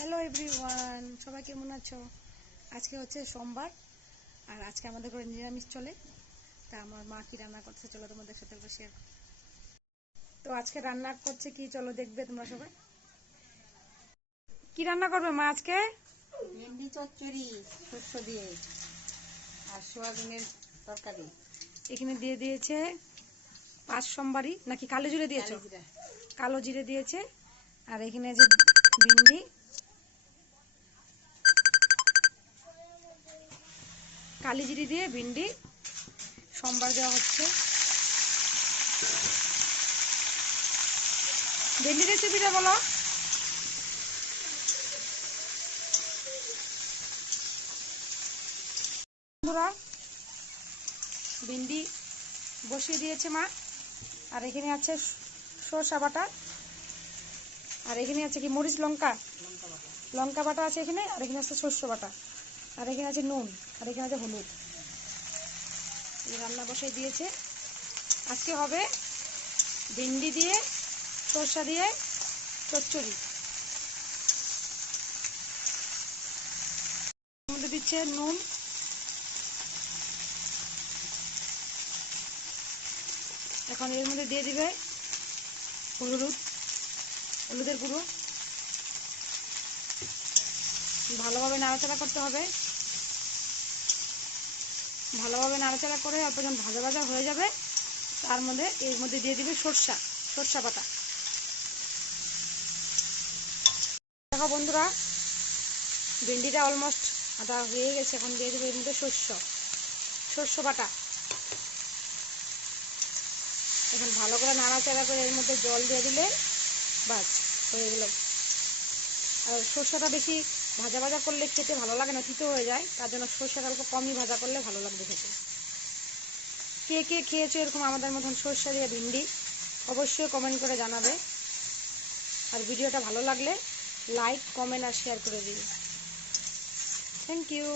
Hello everyone, সবাই কেমন আছো? আজকে হচ্ছে সোমবার আর আজকে আমাদের ঘরে নিরামিষ চলে। তা আমার মা কি রান্না করছে চলো তোমাদের সাথে একটু শেয়ার। তো আজকে রান্না করছে কি চলো দেখবে তোমরা সবাই। কি রান্না করবে মা আজকে? ভেন্ডি চচ্চড়ি শস্য দিয়ে আর সোয়াবিনের তরকারি। এখানে দিয়ে দিয়েছে 5 সোমবারি নাকি কালো জিরে দিয়েছো? কালো জিরে দিয়েছে। আর এখানে যে ভিন্ডি, কালি জিরে দিয়ে ভিন্ডি সোমবার দেওয়া হচ্ছে। ভেন্ডি রেসিপিটা বলো। বন্ধুরা ভিন্ডি বসিয়ে দিয়েছে মা। আর এখানে আছে সরষা বাটা, আর এখানে আছে কি মরিচ লঙ্কা বাটা আছে এখানে। আর এখানে আছে সরষে বাটা, আর এখানে আছে নুন, আর এখানে আছে হলুদ। এই রান্না বসাই দিয়েছে। আজকে হবে ভিন্ডি দিয়ে সরষা দিয়ে চচ্চড়ি। মধ্যে দিচ্ছে নুন, এখন এর মধ্যে দিয়ে দিবে হলুদের গুঁড়ো। ভালোভাবে নাড়াচাড়া করতে হবে। ভালোভাবে নাড়াচাড়া করে যখন ভাজা ভাজা হয়ে যাবে তার মধ্যে এর মধ্যে দিয়ে দিবে সরষা বাটা। দেখো বন্ধুরা ভেন্ডিটা অলমোস্ট আদা হয়ে গেছে। এখন দিয়ে দেবে এর মধ্যে সরষে বাটা। এখন ভালো করে নাড়াচাড়া করে এর মধ্যে জল দিয়ে দিলে বাস হয়ে গেল। আর সরষেটা বেশি ভাজা ভাজা করলে খেতে ভালো লাগে না, তিতো হয়ে যায়। তার জন্য সরষেটা অল্প কমই ভাজা করলে ভালো লাগবে খেতে। কে কে খেয়েছো এরকম আমাদের মতন সরষে দিয়ে ভিন্ডি অবশ্যই কমেন্ট করে জানাবে। আর ভিডিওটা ভালো লাগলে লাইক, কমেন্ট আর শেয়ার করে দিবে। Thank you.